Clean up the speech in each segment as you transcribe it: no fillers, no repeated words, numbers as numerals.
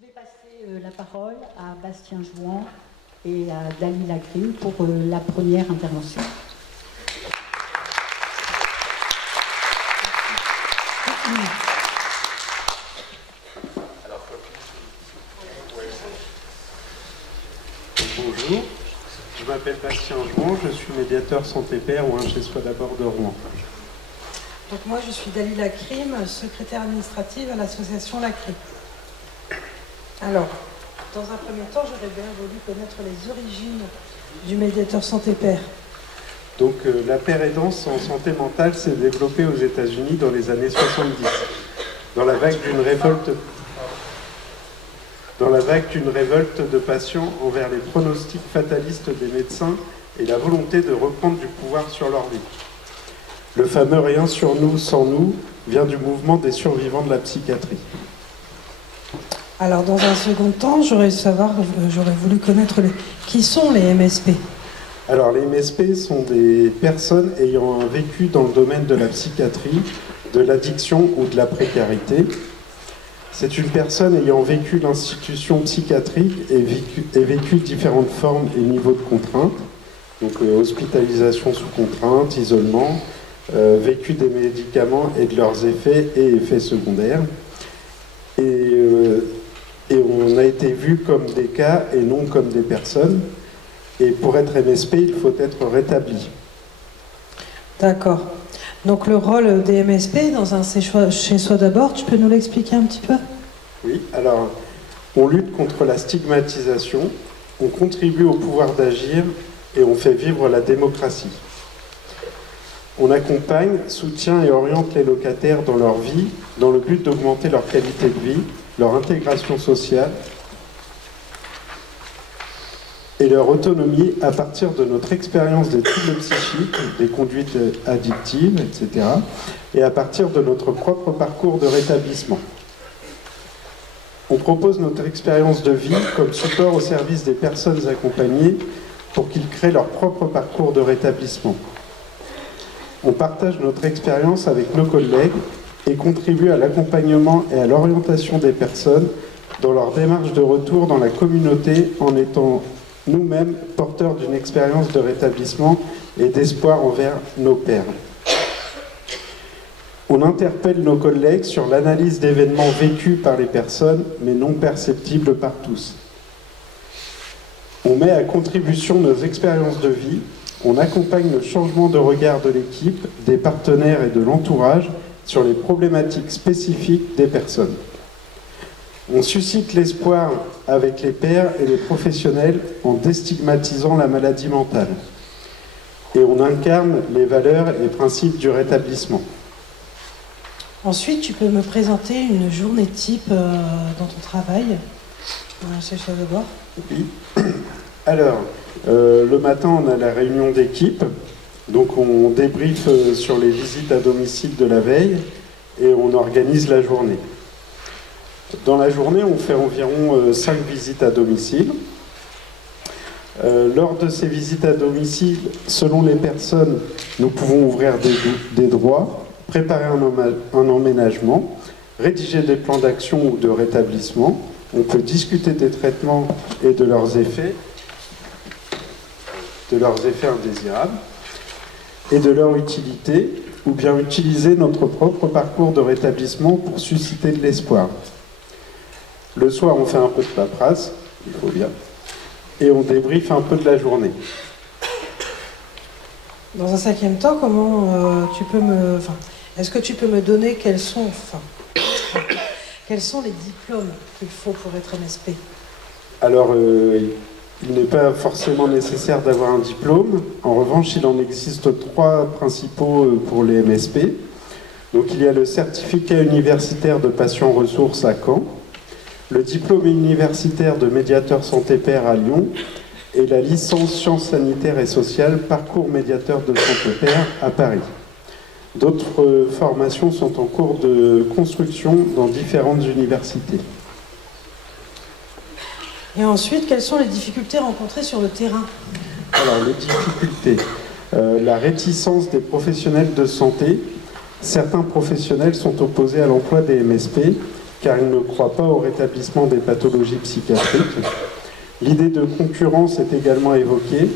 Je vais passer la parole à Bastien Jouan et à Dali Lacrim pour la première intervention. Bonjour, je m'appelle Bastien Jouan, je suis médiateur santé-père ou un chez soi d'abord de Rouen. Donc moi je suis Dali Lacrim, secrétaire administrative à l'association Lacrim. Alors, dans un premier temps, j'aurais bien voulu connaître les origines du médiateur santé-père. Donc la paire-aidance en santé mentale s'est développée aux États-Unis dans les années 70, dans la vague d'une révolte de patients envers les pronostics fatalistes des médecins et la volonté de reprendre du pouvoir sur leur vie. Le fameux « rien sur nous sans nous » vient du mouvement des survivants de la psychiatrie. Alors, dans un second temps, j'aurais voulu connaître qui sont les MSP. Alors, les MSP sont des personnes ayant un vécu dans le domaine de la psychiatrie, de l'addiction ou de la précarité. C'est une personne ayant vécu l'institution psychiatrique et vécu différentes formes et niveaux de contraintes, donc hospitalisation sous contrainte, isolement, vécu des médicaments et de leurs effets et effets secondaires. Et on a été vu comme des cas et non comme des personnes. Et pour être MSP, il faut être rétabli. D'accord. Donc le rôle des MSP dans un chez soi d'abord, tu peux nous l'expliquer un petit peu? Oui, alors on lutte contre la stigmatisation, on contribue au pouvoir d'agir et on fait vivre la démocratie. On accompagne, soutient et oriente les locataires dans leur vie dans le but d'augmenter leur qualité de vie, leur intégration sociale et leur autonomie à partir de notre expérience des troubles psychiques, des conduites addictives, etc. et à partir de notre propre parcours de rétablissement. On propose notre expérience de vie comme support au service des personnes accompagnées pour qu'ils créent leur propre parcours de rétablissement. On partage notre expérience avec nos collègues et contribue à l'accompagnement et à l'orientation des personnes dans leur démarche de retour dans la communauté en étant nous-mêmes porteurs d'une expérience de rétablissement et d'espoir envers nos pairs. On interpelle nos collègues sur l'analyse d'événements vécus par les personnes, mais non perceptibles par tous. On met à contribution nos expériences de vie, on accompagne le changement de regard de l'équipe, des partenaires et de l'entourage sur les problématiques spécifiques des personnes. On suscite l'espoir avec les pairs et les professionnels en déstigmatisant la maladie mentale. Et on incarne les valeurs et principes du rétablissement. Ensuite, tu peux me présenter une journée type dans ton travail. C'est ça d'abord. Oui. Alors, le matin, on a la réunion d'équipe. Donc, on débriefe sur les visites à domicile de la veille et on organise la journée. Dans la journée, on fait environ 5 visites à domicile. Lors de ces visites à domicile, selon les personnes, nous pouvons ouvrir des droits, préparer un emménagement, rédiger des plans d'action ou de rétablissement. On peut discuter des traitements et de leurs effets indésirables et de leur utilité, ou bien utiliser notre propre parcours de rétablissement pour susciter de l'espoir. Le soir, on fait un peu de paperasse, il faut bien, et on débriefe un peu de la journée. Dans un cinquième temps, est-ce que tu peux me donner quels sont les diplômes qu'il faut pour être MSP? Alors, il n'est pas forcément nécessaire d'avoir un diplôme. En revanche, il en existe 3 principaux pour les MSP. Donc, il y a le certificat universitaire de patient ressources à Caen, le diplôme universitaire de médiateur santé-père à Lyon et la licence sciences sanitaires et sociales parcours médiateur de santé-père à Paris. D'autres formations sont en cours de construction dans différentes universités. Et ensuite, quelles sont les difficultés rencontrées sur le terrain? Alors, les difficultés. La réticence des professionnels de santé. Certains professionnels sont opposés à l'emploi des MSP car ils ne croient pas au rétablissement des pathologies psychiatriques. L'idée de concurrence est également évoquée.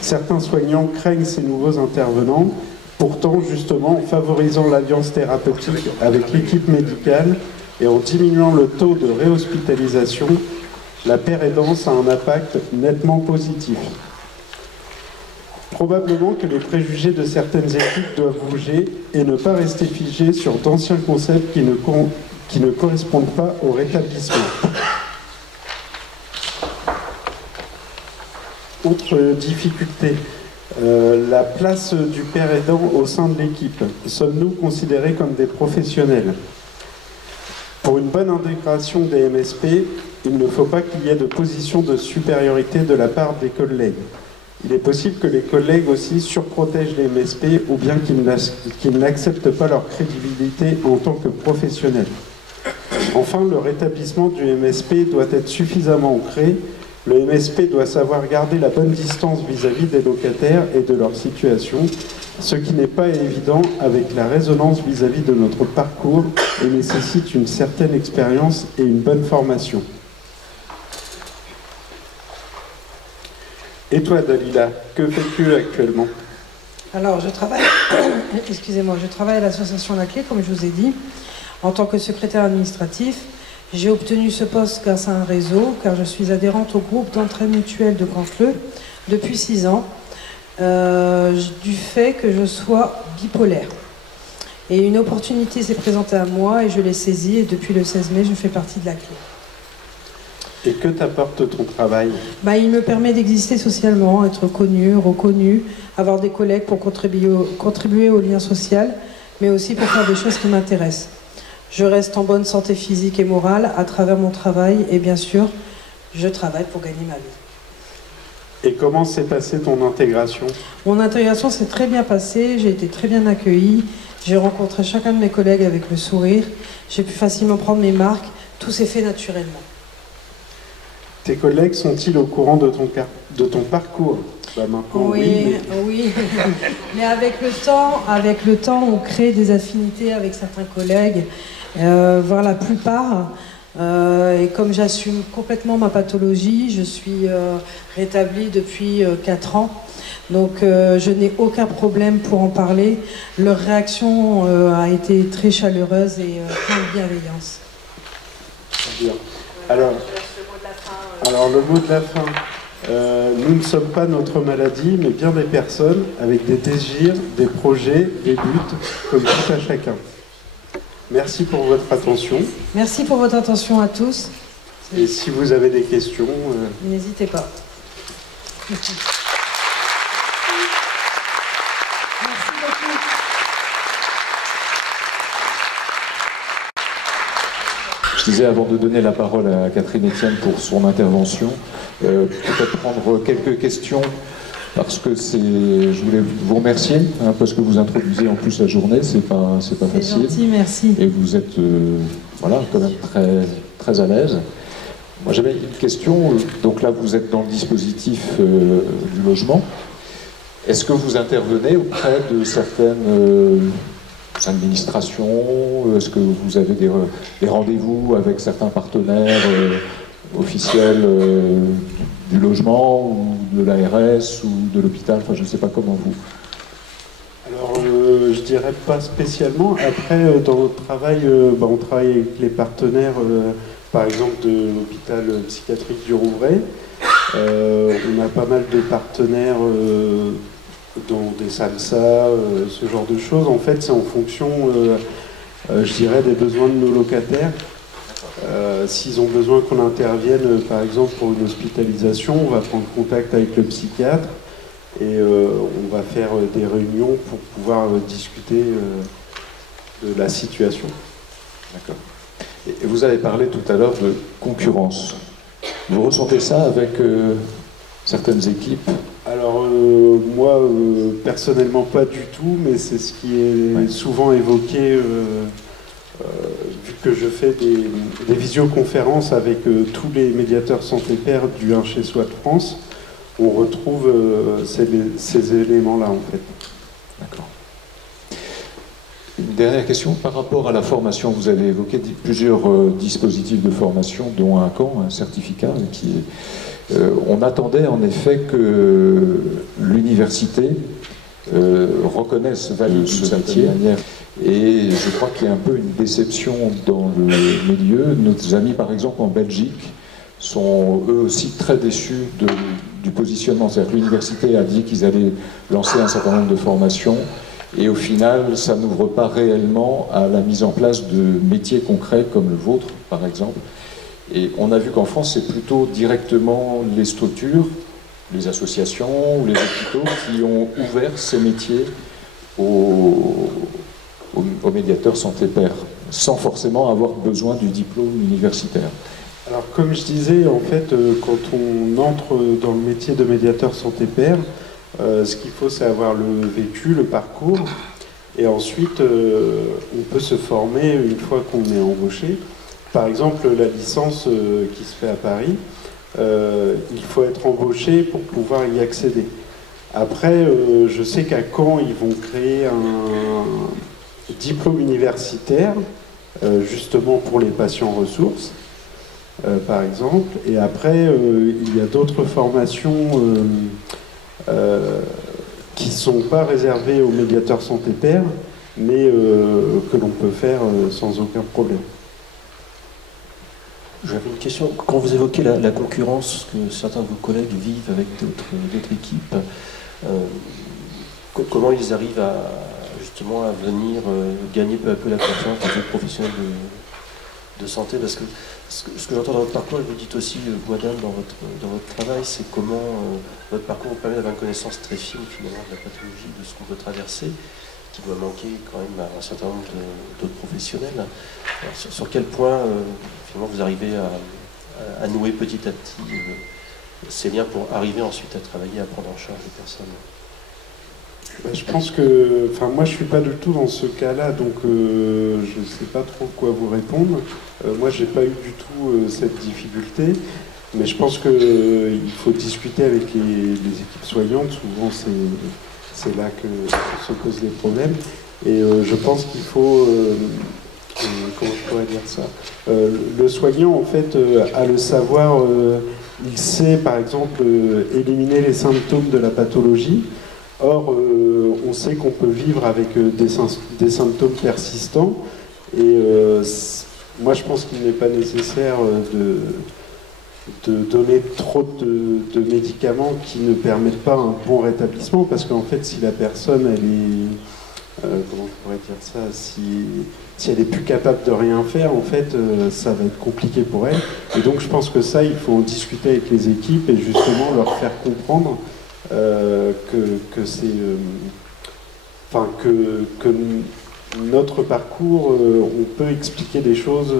Certains soignants craignent ces nouveaux intervenants. Pourtant, justement, en favorisant l'alliance thérapeutique avec l'équipe médicale et en diminuant le taux de réhospitalisation, la paire aidance a un impact nettement positif. Probablement que les préjugés de certaines équipes doivent bouger et ne pas rester figés sur d'anciens concepts qui ne correspondent pas au rétablissement. Autre difficulté, la place du père aidant au sein de l'équipe. Sommes-nous considérés comme des professionnels? Pour une bonne intégration des MSP, il ne faut pas qu'il y ait de position de supériorité de la part des collègues. Il est possible que les collègues aussi surprotègent les MSP ou bien qu'ils n'acceptent pas leur crédibilité en tant que professionnels. Enfin, le rétablissement du MSP doit être suffisamment ancré. Le MSP doit savoir garder la bonne distance vis-à-vis des locataires et de leur situation, ce qui n'est pas évident avec la résonance vis-à-vis de notre parcours et nécessite une certaine expérience et une bonne formation. Et toi, Dalila, que fais-tu actuellement? Alors, je travaille, excusez-moi, je travaille à l'association La Clé, comme je vous ai dit, en tant que secrétaire administratif. J'ai obtenu ce poste grâce à un réseau, car je suis adhérente au groupe d'entraide mutuelle de Canfleux depuis 6 ans, du fait que je sois bipolaire. Et une opportunité s'est présentée à moi et je l'ai saisie, et depuis le 16 mai, je fais partie de La Clé. Et que t'apporte ton travail? Il me permet d'exister socialement, être connu, reconnu, avoir des collègues pour contribuer au lien social, mais aussi pour faire des choses qui m'intéressent. Je reste en bonne santé physique et morale à travers mon travail et bien sûr, je travaille pour gagner ma vie. Et comment s'est passée ton intégration? Mon intégration s'est très bien passée, j'ai été très bien accueillie, j'ai rencontré chacun de mes collègues avec le sourire, j'ai pu facilement prendre mes marques, tout s'est fait naturellement. Tes collègues sont-ils au courant de ton parcours? Maintenant, oui. Mais avec le temps, on crée des affinités avec certains collègues, voire la plupart. Et comme j'assume complètement ma pathologie, je suis rétablie depuis 4 ans. Donc je n'ai aucun problème pour en parler. Leur réaction a été très chaleureuse et plein de bienveillance. Bien. Alors, le mot de la fin. Nous ne sommes pas notre maladie, mais bien des personnes avec des désirs, des projets, des buts, comme tout à chacun. Merci pour votre attention. Merci pour votre attention à tous. Et si vous avez des questions... N'hésitez pas. Merci beaucoup. Je disais, avant de donner la parole à Catherine Etienne pour son intervention, peut-être prendre quelques questions, parce que je voulais vous remercier, parce que vous introduisez en plus la journée, c'est pas facile. C'est gentil, merci. Et vous êtes voilà, quand même très, très à l'aise. Moi j'avais une question, donc là vous êtes dans le dispositif du logement. Est-ce que vous intervenez auprès de certaines administrations? Est-ce que vous avez des rendez-vous avec certains partenaires officiels du logement ou de l'ARS ou de l'hôpital? Enfin, je ne sais pas comment vous... Alors, je dirais pas spécialement. Après, dans notre travail, on travaille avec les partenaires, par exemple, de l'hôpital psychiatrique du Rouvray. On a pas mal de partenaires dans des SALSA, ce genre de choses. En fait, c'est en fonction, je dirais, des besoins de nos locataires. S'ils ont besoin qu'on intervienne, par exemple, pour une hospitalisation, on va prendre contact avec le psychiatre et on va faire des réunions pour pouvoir discuter de la situation. D'accord. Et vous avez parlé tout à l'heure de concurrence. Vous ressentez ça avec certaines équipes? Alors, moi, personnellement, pas du tout, mais c'est ce qui est souvent évoqué, vu que je fais des visioconférences avec tous les médiateurs santé-père du 1 chez soi de France, on retrouve ces éléments-là, en fait. D'accord. Une dernière question par rapport à la formation. Vous avez évoqué plusieurs dispositifs de formation, dont un camp, un certificat, qui on attendait en effet que l'université reconnaisse, valide ce métier. Et je crois qu'il y a un peu une déception dans le milieu. Nos amis, par exemple, en Belgique, sont eux aussi très déçus du positionnement. C'est-à-dire que l'université a dit qu'ils allaient lancer un certain nombre de formations, et au final, ça n'ouvre pas réellement à la mise en place de métiers concrets comme le vôtre, par exemple. Et on a vu qu'en France, c'est plutôt directement les structures, les associations ou les hôpitaux qui ont ouvert ces métiers aux médiateurs santé-père, sans forcément avoir besoin du diplôme universitaire. Alors, comme je disais, en fait, quand on entre dans le métier de médiateur santé-père, ce qu'il faut, c'est avoir le vécu, le parcours, et ensuite, on peut se former une fois qu'on est embauché. Par exemple, la licence qui se fait à Paris, il faut être embauché pour pouvoir y accéder. Après, je sais qu'à Caen, ils vont créer un diplôme universitaire, justement pour les patients ressources, par exemple. Et après, il y a d'autres formations qui ne sont pas réservées aux médiateurs santé-père, mais que l'on peut faire sans aucun problème. J'avais une question. Quand vous évoquez la concurrence que certains de vos collègues vivent avec d'autres équipes, comment ils arrivent justement à venir gagner peu à peu la confiance des autres professionnels de santé? Parce que ce que j'entends dans votre parcours, et vous dites aussi, vous, madame, dans votre travail, c'est comment votre parcours vous permet d'avoir une connaissance très fine finalement de la pathologie, de ce qu'on peut traverser, qui doit manquer quand même à un certain nombre d'autres professionnels. Alors, sur quel point finalement vous arrivez à nouer petit à petit ces liens pour arriver ensuite à travailler, à prendre en charge les personnes? Je pense que, moi je suis pas du tout dans ce cas-là, donc je ne sais pas trop quoi vous répondre. Moi j'ai pas eu du tout cette difficulté, mais je pense qu'il faut discuter avec les équipes soignantes. Souvent c'est là que se posent les problèmes, et je pense qu'il faut, comment je pourrais dire ça, le soignant en fait a le savoir, il sait par exemple éliminer les symptômes de la pathologie. Or, on sait qu'on peut vivre avec des symptômes persistants, et moi je pense qu'il n'est pas nécessaire de donner trop de médicaments qui ne permettent pas un bon rétablissement, parce qu'en fait si la personne elle est, comment je pourrais dire ça, si elle est plus capable de rien faire, en fait ça va être compliqué pour elle, et donc je pense que ça il faut en discuter avec les équipes et justement leur faire comprendre que c'est, que notre parcours, on peut expliquer des choses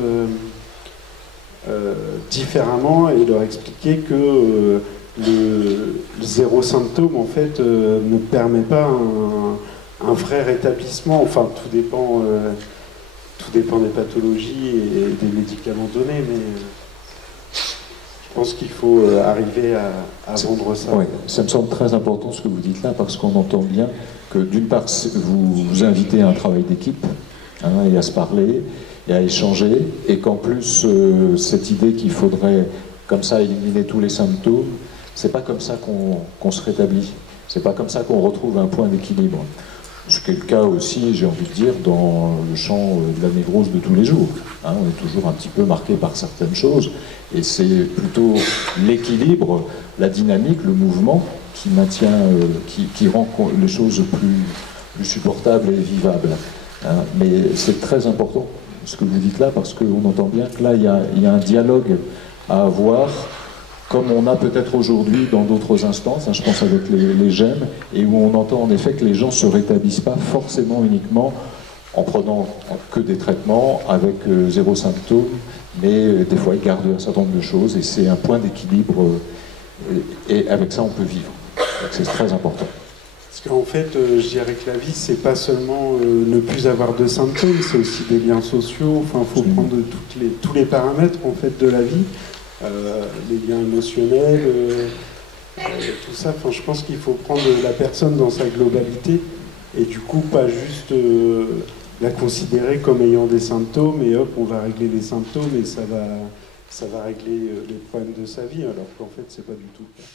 différemment, et leur expliquer que le zéro symptôme en fait ne permet pas un vrai rétablissement. Enfin, tout dépend des pathologies et des médicaments donnés, mais je pense qu'il faut arriver à vendre ça. Oui, ça me semble très important ce que vous dites là, parce qu'on entend bien que d'une part, vous invitez à un travail d'équipe, et à se parler, et à échanger, et qu'en plus, cette idée qu'il faudrait comme ça éliminer tous les symptômes, c'est pas comme ça qu'on se rétablit, c'est pas comme ça qu'on retrouve un point d'équilibre. Ce qui est le cas aussi, j'ai envie de dire, dans le champ de la névrose de tous les jours. On est toujours un petit peu marqué par certaines choses, et c'est plutôt l'équilibre, la dynamique, le mouvement qui maintient, qui rend les choses plus supportables et vivables. Mais c'est très important ce que vous dites là, parce qu'on entend bien que là, il y a un dialogue à avoir, comme on a peut-être aujourd'hui dans d'autres instances, je pense avec les GEM, et où on entend en effet que les gens ne se rétablissent pas forcément uniquement en prenant que des traitements avec zéro symptôme, mais des fois ils gardent un certain nombre de choses, et c'est un point d'équilibre, et avec ça on peut vivre. C'est très important. Parce qu'en fait, je dirais que la vie, c'est pas seulement ne plus avoir de symptômes, c'est aussi des liens sociaux. Enfin, il faut prendre tous les paramètres en fait de la vie. Les liens émotionnels, tout ça. Enfin, je pense qu'il faut prendre la personne dans sa globalité, et du coup pas juste la considérer comme ayant des symptômes et hop, on va régler les symptômes et ça va régler les problèmes de sa vie, alors qu'en fait, c'est pas du tout le cas.